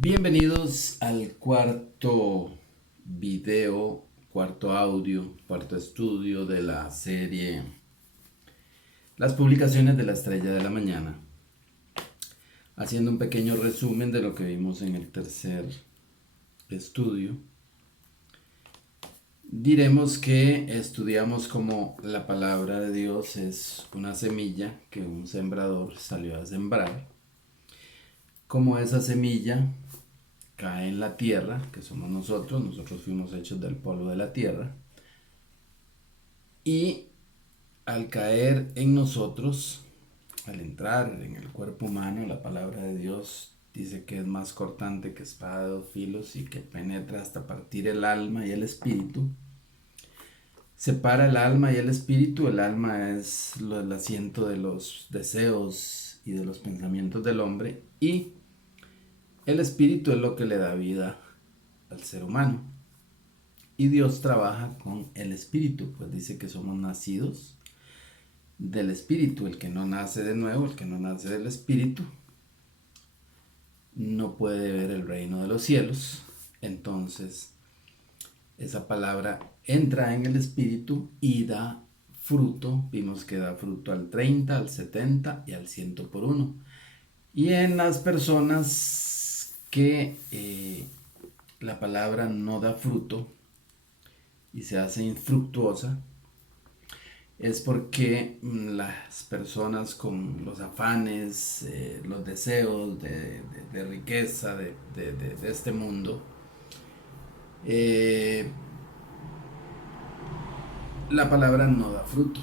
Bienvenidos al cuarto video, cuarto audio, cuarto estudio de la serie Las publicaciones de la Estrella de la Mañana. Haciendo un pequeño resumen de lo que vimos en el tercer estudio, diremos que estudiamos cómo la palabra de Dios es una semilla que un sembrador salió a sembrar, cómo esa semilla cae en la tierra, que somos nosotros fuimos hechos del polvo de la tierra, y al caer en nosotros, al entrar en el cuerpo humano, la palabra de Dios dice que es más cortante que espada de dos filos y que penetra hasta partir el alma y el espíritu. Separa el alma y el espíritu. El alma es el asiento de los deseos y de los pensamientos del hombre, y el espíritu es lo que le da vida al ser humano. Y Dios trabaja con el espíritu, pues dice que somos nacidos del espíritu. El que no nace de nuevo, el que no nace del espíritu, no puede ver el reino de los cielos. Entonces, esa palabra entra en el espíritu y da fruto. Vimos que da fruto al 30, al 70 y al 100 por uno. Y en las personas que la palabra no da fruto y se hace infructuosa, es porque las personas con los afanes, los deseos de riqueza de este mundo, eh, la palabra no da fruto.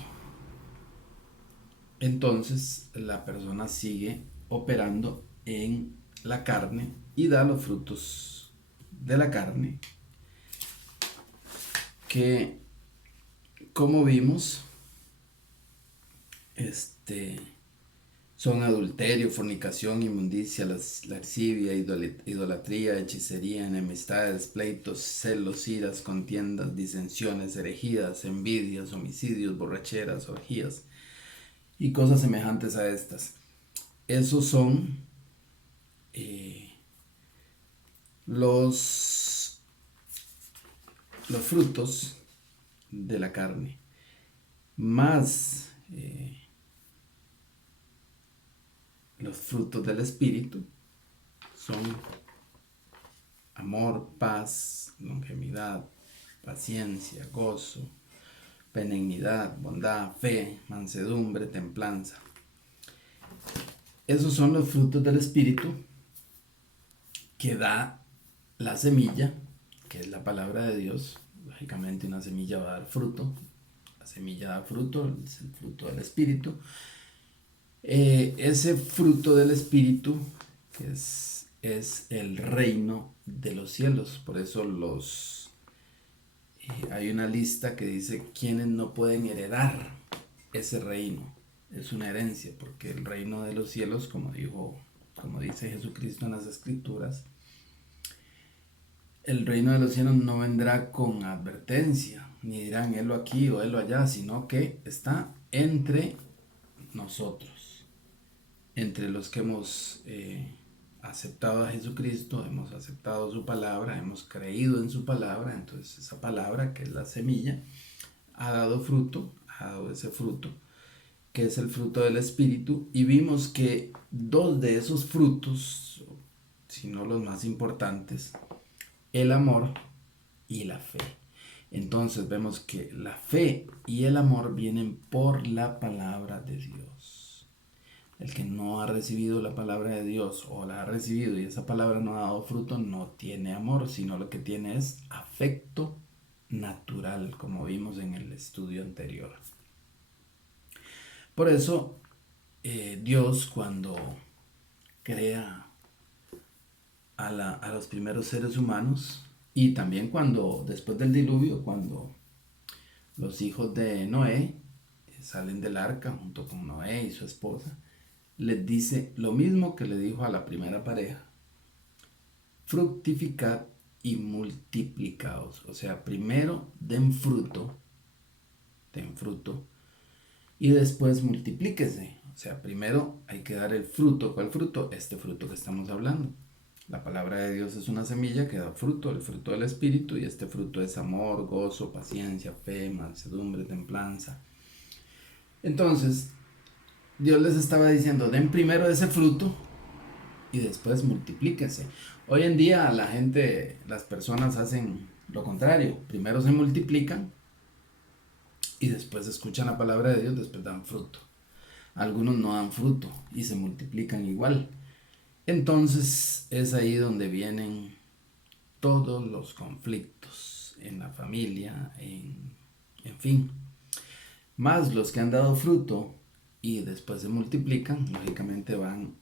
Entonces la persona sigue operando en la carne y da los frutos de la carne, que, como vimos, son adulterio, fornicación, inmundicia, lascivia, idolatría, hechicería, enemistades, pleitos, celos, iras, contiendas, disensiones, herejías, envidias, homicidios, borracheras, orgías y cosas semejantes a estas. Esos son los, los frutos de la carne. Más los frutos del espíritu son amor, paz, longevidad, paciencia, gozo, benignidad, bondad, fe, mansedumbre, templanza. Esos son los frutos del espíritu que da la semilla, que es la palabra de Dios. Lógicamente una semilla va a dar fruto. La semilla da fruto, es el fruto del espíritu. Ese fruto del espíritu es el reino de los cielos. Por eso hay una lista que dice quiénes no pueden heredar ese reino. Es una herencia, porque el reino de los cielos, como dice Jesucristo en las Escrituras, el reino de los cielos no vendrá con advertencia, ni dirán helo aquí o helo allá, sino que está entre nosotros, entre los que hemos aceptado a Jesucristo, hemos aceptado su palabra, hemos creído en su palabra. Entonces esa palabra, que es la semilla, ha dado fruto, ha dado ese fruto, que es el fruto del espíritu. Y vimos que dos de esos frutos, si no los más importantes, el amor y la fe. Entonces vemos que la fe y el amor vienen por la palabra de Dios. El que no ha recibido la palabra de Dios, o la ha recibido y esa palabra no ha dado fruto, no tiene amor, sino lo que tiene es afecto natural, como vimos en el estudio anterior. Por eso Dios, cuando crea a los primeros seres humanos, y también después del diluvio, cuando los hijos de Noé salen del arca junto con Noé y su esposa, les dice lo mismo que le dijo a la primera pareja: fructificad y multiplicaos. O sea, primero den fruto, y después multiplíquese. O sea, primero hay que dar el fruto. ¿Cuál fruto? Este fruto que estamos hablando. La palabra de Dios es una semilla que da fruto, el fruto del Espíritu, y este fruto es amor, gozo, paciencia, fe, mansedumbre, templanza. Entonces, Dios les estaba diciendo, den primero ese fruto y después multiplíquese. Hoy en día la gente, las personas hacen lo contrario. Primero se multiplican y después escuchan la palabra de Dios, después dan fruto. Algunos no dan fruto y se multiplican igual. Entonces es ahí donde vienen todos los conflictos en la familia, en fin. Más los que han dado fruto y después se multiplican, lógicamente van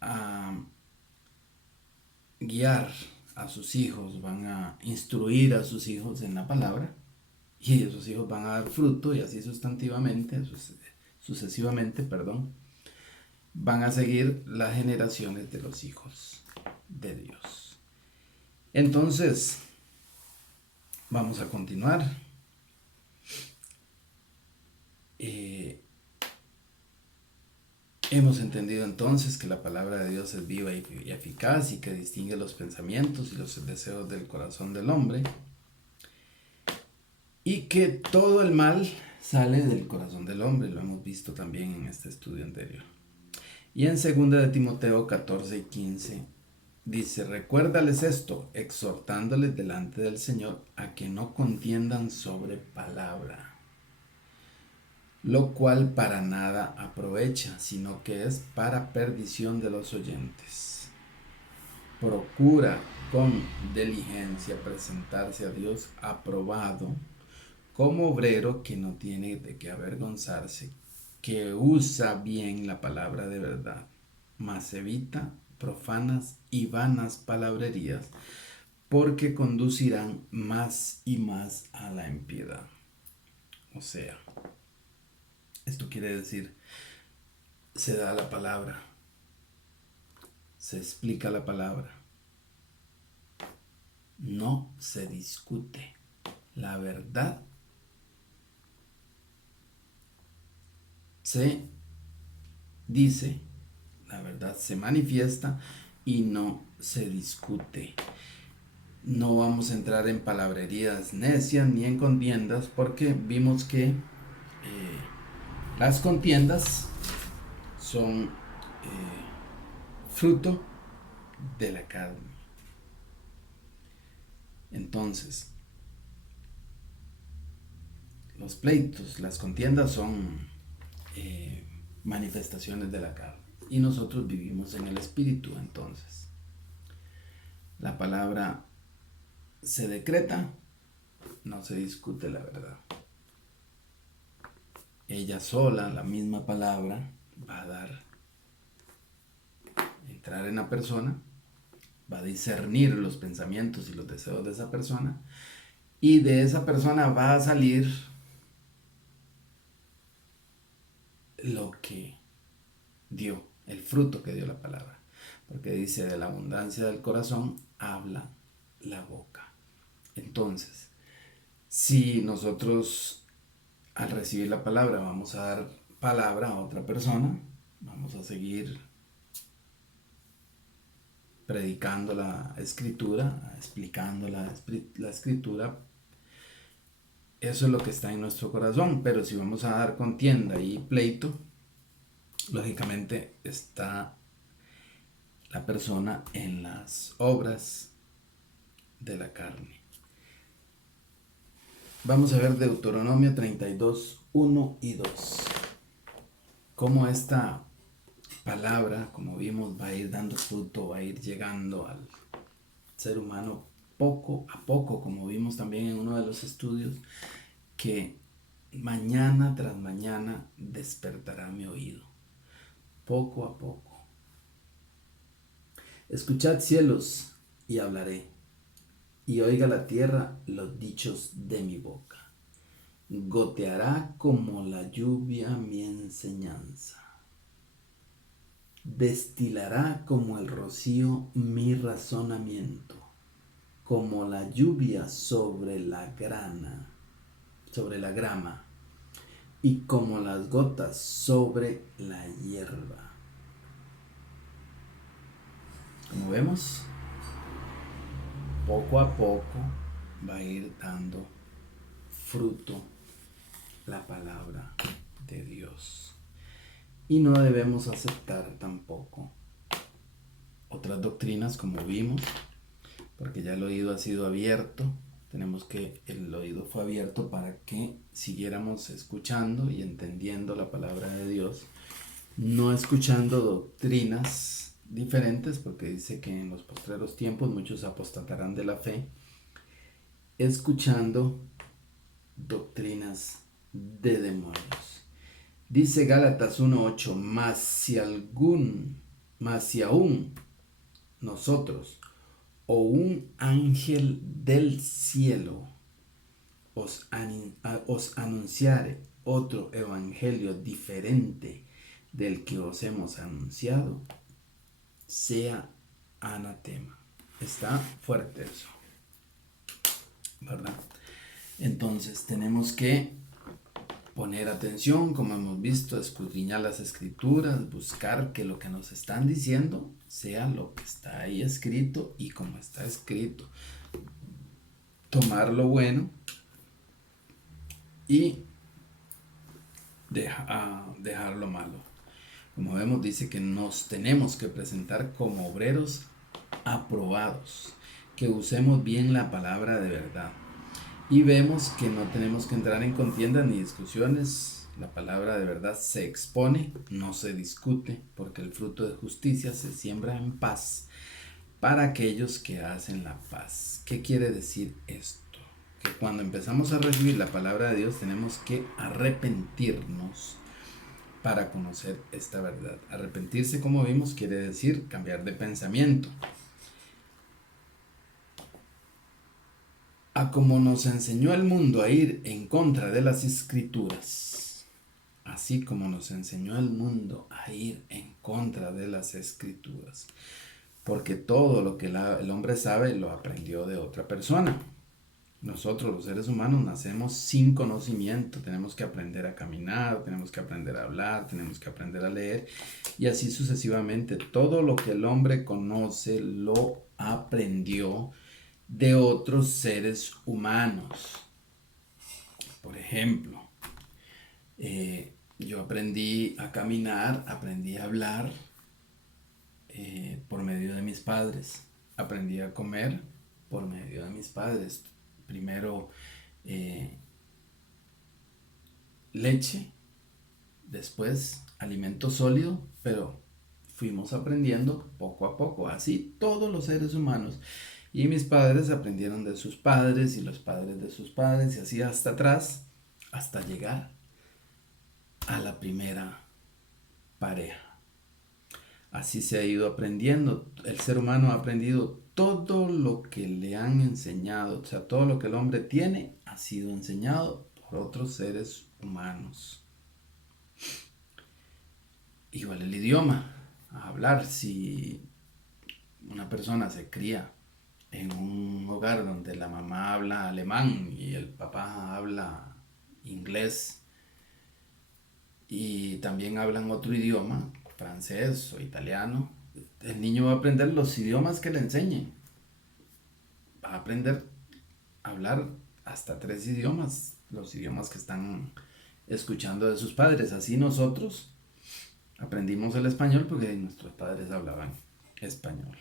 a guiar a sus hijos, van a instruir a sus hijos en la palabra y esos hijos van a dar fruto y así sucesivamente, van a seguir las generaciones de los hijos de Dios. Entonces, vamos a continuar. Hemos entendido entonces que la palabra de Dios es viva y eficaz y que distingue los pensamientos y los deseos del corazón del hombre, y que todo el mal sale del corazón del hombre. Lo hemos visto también en este estudio anterior. Y en 2 de Timoteo 14 y 15 dice: recuérdales esto, exhortándoles delante del Señor a que no contiendan sobre palabra, lo cual para nada aprovecha, sino que es para perdición de los oyentes. Procura con diligencia presentarse a Dios aprobado, como obrero que no tiene de qué avergonzarse, que usa bien la palabra de verdad, mas evita profanas y vanas palabrerías, porque conducirán más y más a la impiedad. O sea, esto quiere decir, se da la palabra, se explica la palabra, no se discute. La verdad se dice, la verdad se manifiesta y no se discute. No vamos a entrar en palabrerías necias ni en contiendas, porque vimos que las contiendas son fruto de la carne. Entonces, los pleitos, las contiendas son manifestaciones de la carne. Y nosotros vivimos en el Espíritu. Entonces, la palabra se decreta, no se discute la verdad. Ella sola, la misma palabra, va a entrar en la persona, va a discernir los pensamientos y los deseos de esa persona, y de esa persona va a salir lo que dio, el fruto que dio la palabra. Porque dice, de la abundancia del corazón habla la boca. Entonces, si nosotros al recibir la palabra vamos a dar palabra a otra persona, vamos a seguir predicando la escritura, explicando la escritura, eso es lo que está en nuestro corazón. Pero si vamos a dar contienda y pleito, lógicamente está la persona en las obras de la carne. Vamos a ver Deuteronomio 32, 1 y 2. Cómo esta palabra, como vimos, va a ir dando fruto, va a ir llegando al ser humano poco a poco, como vimos también en uno de los estudios, que mañana tras mañana despertará mi oído, poco a poco. Escuchad, cielos, y hablaré, y oiga la tierra los dichos de mi boca. Goteará como la lluvia mi enseñanza, destilará como el rocío mi razonamiento, como la lluvia sobre la grama, y como las gotas sobre la hierba. Como vemos, poco a poco va a ir dando fruto la palabra de Dios. Y no debemos aceptar tampoco otras doctrinas, como vimos, porque ya el oído ha sido abierto. Tenemos que, el oído fue abierto para que siguiéramos escuchando y entendiendo la palabra de Dios, no escuchando doctrinas diferentes, porque dice que en los postreros tiempos muchos apostatarán de la fe, escuchando doctrinas de demonios. Dice Gálatas 1:8, mas si aún nosotros o un ángel del cielo os anunciare otro evangelio diferente del que os hemos anunciado, sea anatema. Está fuerte eso, ¿verdad? Entonces tenemos que poner atención, como hemos visto, escudriñar las escrituras, buscar que lo que nos están diciendo sea lo que está ahí escrito y como está escrito. Tomar lo bueno y dejar lo malo. Como vemos, dice que nos tenemos que presentar como obreros aprobados, que usemos bien la palabra de verdad. Y vemos que no tenemos que entrar en contiendas ni discusiones. La palabra de verdad se expone, no se discute, porque el fruto de justicia se siembra en paz para aquellos que hacen la paz. ¿Qué quiere decir esto? Que cuando empezamos a recibir la palabra de Dios tenemos que arrepentirnos para conocer esta verdad. Arrepentirse, como vimos, quiere decir cambiar de pensamiento. A como nos enseñó el mundo a ir en contra de las escrituras, así como nos enseñó el mundo a ir en contra de las escrituras, porque todo lo que el hombre sabe lo aprendió de otra persona. Nosotros los seres humanos nacemos sin conocimiento, tenemos que aprender a caminar, tenemos que aprender a hablar, tenemos que aprender a leer y así sucesivamente. Todo lo que el hombre conoce lo aprendió de otros seres humanos. Por ejemplo, yo aprendí a caminar, aprendí a hablar por medio de mis padres, aprendí a comer por medio de mis padres. Primero leche, después alimento sólido, pero fuimos aprendiendo poco a poco, así todos los seres humanos. Y mis padres aprendieron de sus padres y los padres de sus padres y así hasta atrás, hasta llegar a la primera pareja. Así se ha ido aprendiendo. El ser humano ha aprendido todo lo que le han enseñado. O sea, todo lo que el hombre tiene ha sido enseñado por otros seres humanos. Igual el idioma, a hablar. Si una persona se cría en un hogar donde la mamá habla alemán y el papá habla inglés y también hablan otro idioma, francés o italiano, el niño va a aprender los idiomas que le enseñen. Va a aprender a hablar hasta 3 idiomas, los idiomas que están escuchando de sus padres. Así nosotros aprendimos el español porque nuestros padres hablaban español.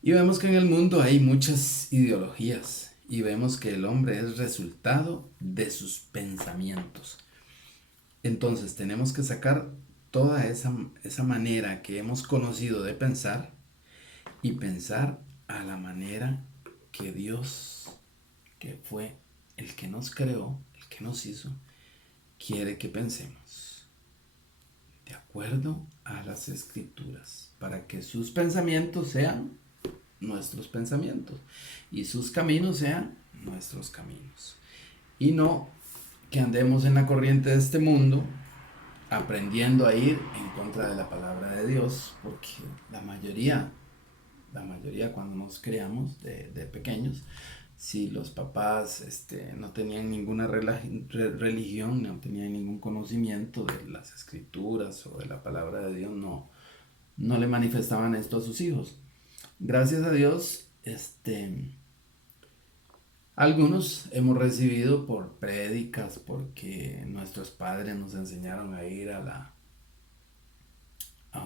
Y vemos que en el mundo hay muchas ideologías y vemos que el hombre es resultado de sus pensamientos. Entonces tenemos que sacar toda esa manera que hemos conocido de pensar y pensar a la manera que Dios, que fue el que nos creó, el que nos hizo, quiere que pensemos. De acuerdo a las escrituras, para que sus pensamientos sean nuestros pensamientos y sus caminos sean nuestros caminos. Y no que andemos en la corriente de este mundo aprendiendo a ir en contra de la palabra de Dios, porque la mayoría cuando nos creamos de pequeños, si los papás no tenían ninguna religión, no tenían ningún conocimiento de las escrituras o de la palabra de Dios, no le manifestaban esto a sus hijos. Gracias a Dios, algunos hemos recibido por prédicas, porque nuestros padres nos enseñaron a ir a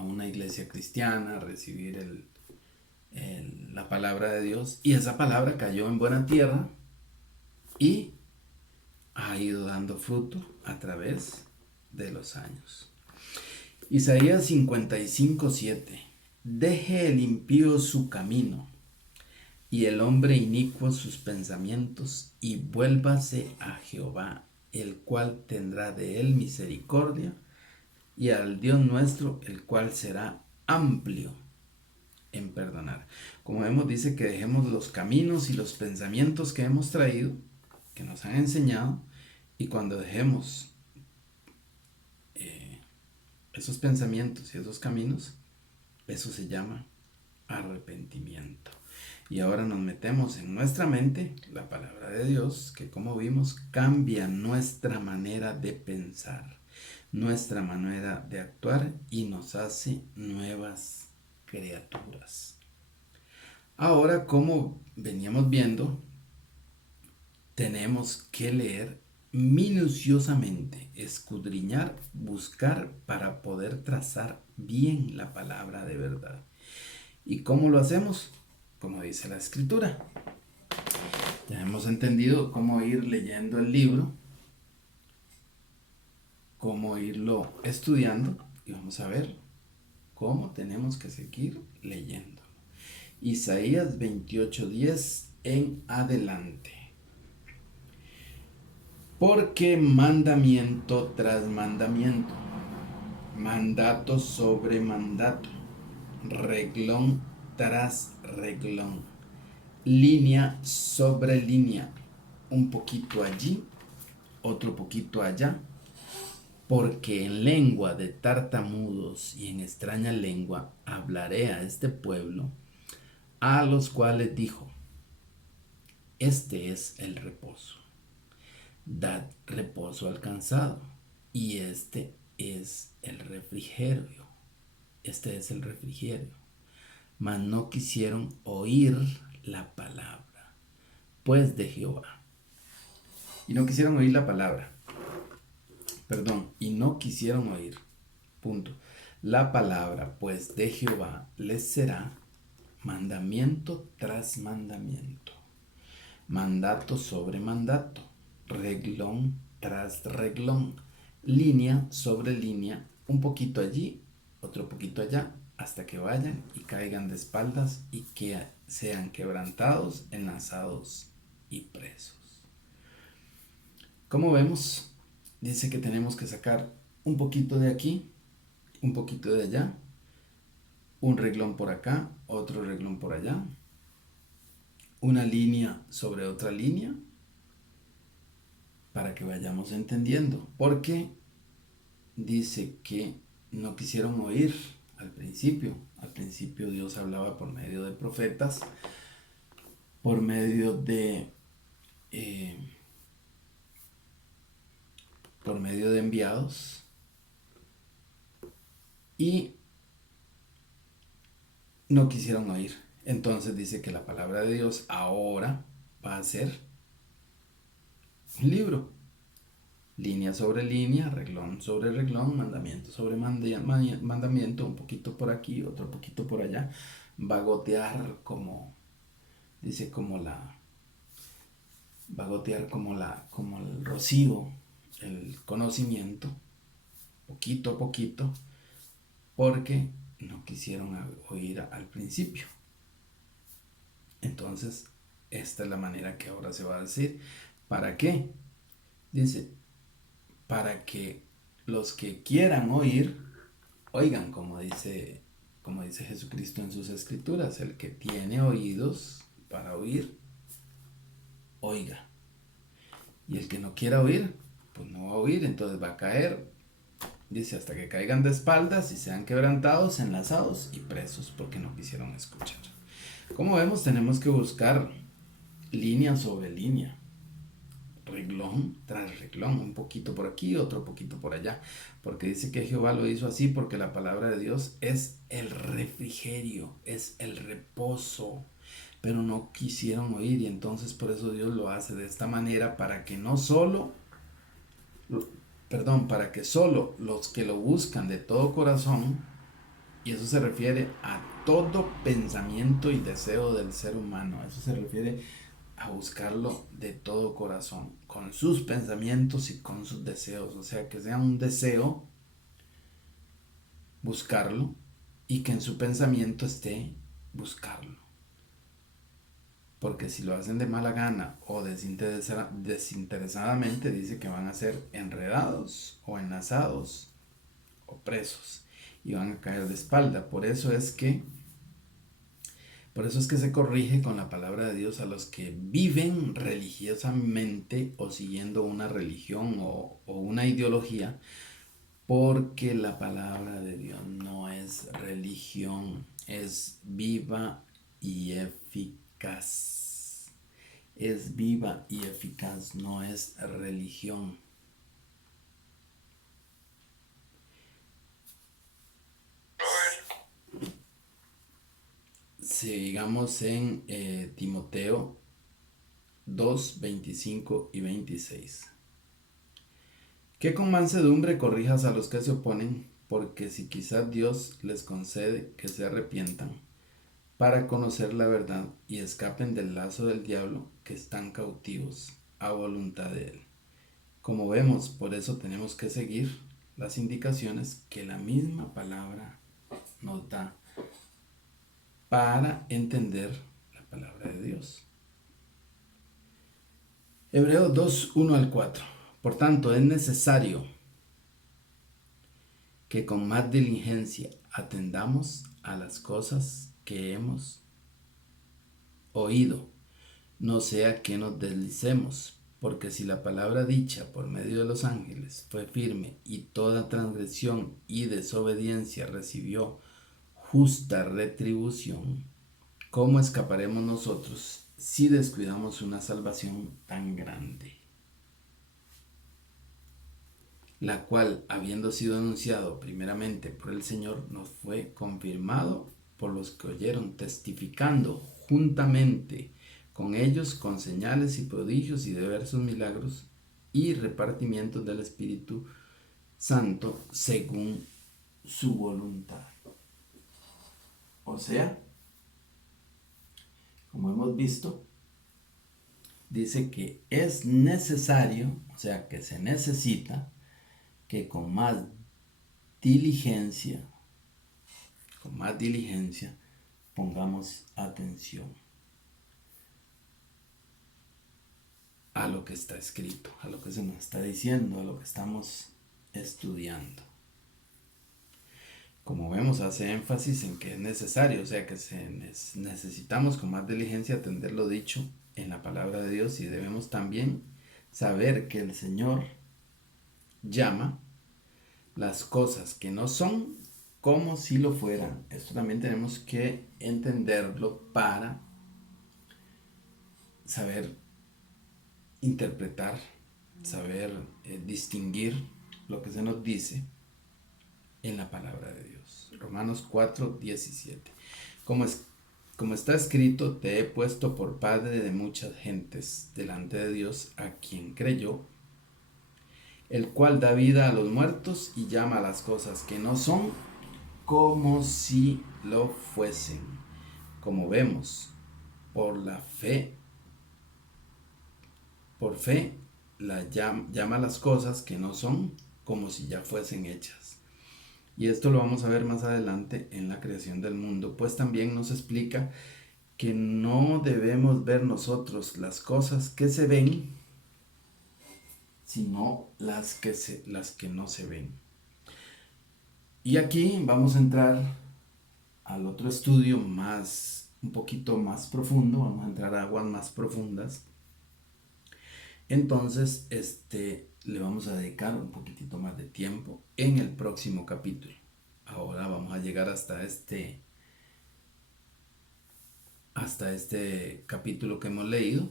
una iglesia cristiana, a recibir la palabra de Dios, y esa palabra cayó en buena tierra y ha ido dando fruto a través de los años. Isaías 55:7. Deje el impío su camino y el hombre inicuo sus pensamientos, y vuélvase a Jehová, el cual tendrá de él misericordia, y al Dios nuestro, el cual será amplio en perdonar. Como vemos, dice que dejemos los caminos y los pensamientos que hemos traído, que nos han enseñado, y cuando dejemos esos pensamientos y esos caminos, eso se llama arrepentimiento. Y ahora nos metemos en nuestra mente la palabra de Dios, que como vimos cambia nuestra manera de pensar, nuestra manera de actuar, y nos hace nuevas criaturas. Ahora, como veníamos viendo, tenemos que leer minuciosamente, escudriñar, buscar para poder trazar bien la palabra de verdad. ¿Y cómo lo hacemos? Como dice la escritura. Ya hemos entendido cómo ir leyendo el libro, cómo irlo estudiando, y vamos a ver cómo tenemos que seguir leyendo. Isaías 28:10 en adelante. Porque mandamiento tras mandamiento, mandato sobre mandato, reglón tras reglón, línea sobre línea, un poquito allí, otro poquito allá, porque en lengua de tartamudos y en extraña lengua hablaré a este pueblo, a los cuales dijo: este es el reposo. Dad reposo al cansado, y este es el refrigerio. Este es el refrigerio. Mas no quisieron oír la palabra, pues de Jehová. Y no quisieron oír la palabra. Y no quisieron oír. Punto. La palabra, pues de Jehová, les será mandamiento tras mandamiento, mandato sobre mandato, reglón tras reglón, línea sobre línea, un poquito allí, otro poquito allá, hasta que vayan y caigan de espaldas y que sean quebrantados, enlazados y presos. Como vemos, dice que tenemos que sacar un poquito de aquí, un poquito de allá, un reglón por acá, otro reglón por allá, una línea sobre otra línea, para que vayamos entendiendo, porque dice que no quisieron oír al principio. Al principio Dios hablaba por medio de profetas, por medio de enviados, y no quisieron oír. Entonces dice que la palabra de Dios ahora va a ser un libro, línea sobre línea, reglón sobre reglón, mandamiento sobre mandamiento, un poquito por aquí, otro poquito por allá. Va a gotear como, dice, como el rocío, el conocimiento, poquito a poquito, porque no quisieron oír al principio. Entonces, esta es la manera que ahora se va a decir. ¿Para qué? Dice, para que los que quieran oír, oigan, como dice Jesucristo en sus escrituras: el que tiene oídos para oír, oiga. Y el que no quiera oír, pues no va a oír, entonces va a caer, dice, hasta que caigan de espaldas y sean quebrantados, enlazados y presos, porque no quisieron escuchar. Como vemos, tenemos que buscar línea sobre línea, reglón tras reglón, un poquito por aquí, otro poquito por allá, porque dice que Jehová lo hizo así porque la palabra de Dios es el refrigerio, es el reposo, pero no quisieron oír y entonces por eso Dios lo hace de esta manera para que no solo, para que solo los que lo buscan de todo corazón, y eso se refiere a todo pensamiento y deseo del ser humano, eso se refiere a buscarlo de todo corazón, con sus pensamientos y con sus deseos, o sea, que sea un deseo buscarlo y que en su pensamiento esté buscarlo. Porque si lo hacen de mala gana o desinteresadamente, dice que van a ser enredados o enlazados o presos y van a caer de espalda. Por eso es que se corrige con la palabra de Dios a los que viven religiosamente o siguiendo una religión o una ideología, porque la palabra de Dios no es religión, es viva y eficaz. Es viva y eficaz, no es religión. Sigamos en Timoteo 2, 25 y 26. Que con mansedumbre corrijas a los que se oponen, porque si quizás Dios les concede que se arrepientan para conocer la verdad y escapen del lazo del diablo, que están cautivos a voluntad de él. Como vemos, por eso tenemos que seguir las indicaciones que la misma palabra nos da para entender la palabra de Dios. Hebreos 2, 1 al 4. Por tanto, es necesario que con más diligencia atendamos a las cosas que hemos oído, no sea que nos deslicemos, porque si la palabra dicha por medio de los ángeles fue firme y toda transgresión y desobediencia recibió justa retribución, ¿cómo escaparemos nosotros si descuidamos una salvación tan grande? La cual, habiendo sido anunciado primeramente por el Señor, nos fue confirmado por los que oyeron, testificando juntamente con ellos con señales y prodigios y diversos milagros y repartimientos del Espíritu Santo según su voluntad. O sea, como hemos visto, dice que es necesario, o sea, que se necesita que con más diligencia, pongamos atención a lo que está escrito, a lo que se nos está diciendo, a lo que estamos estudiando. Como vemos, hace énfasis en que es necesario, o sea que necesitamos con más diligencia atender lo dicho en la palabra de Dios, y debemos también saber que el Señor llama las cosas que no son como si lo fueran. Esto también tenemos que entenderlo para saber interpretar, saber distinguir lo que se nos dice en la palabra de Dios. Romanos 4, 17. Como está escrito, te he puesto por padre de muchas gentes delante de Dios, a quien creyó, el cual da vida a los muertos y llama a las cosas que no son como si lo fuesen. Como vemos, por fe, llama a las cosas que no son como si ya fuesen hechas. Y esto lo vamos a ver más adelante en la creación del mundo, pues también nos explica que no debemos ver nosotros las cosas que se ven, sino las que no se ven. Y aquí vamos a entrar al otro estudio un poquito más profundo, vamos a entrar a aguas más profundas. Entonces, le vamos a dedicar un poquitito más de tiempo en el próximo capítulo. Ahora vamos a llegar hasta este capítulo que hemos leído.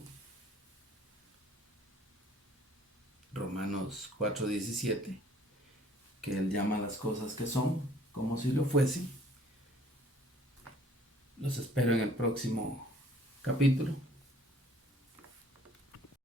Romanos 4:17, que Él llama las cosas que son como si lo fuesen. Los espero en el próximo capítulo.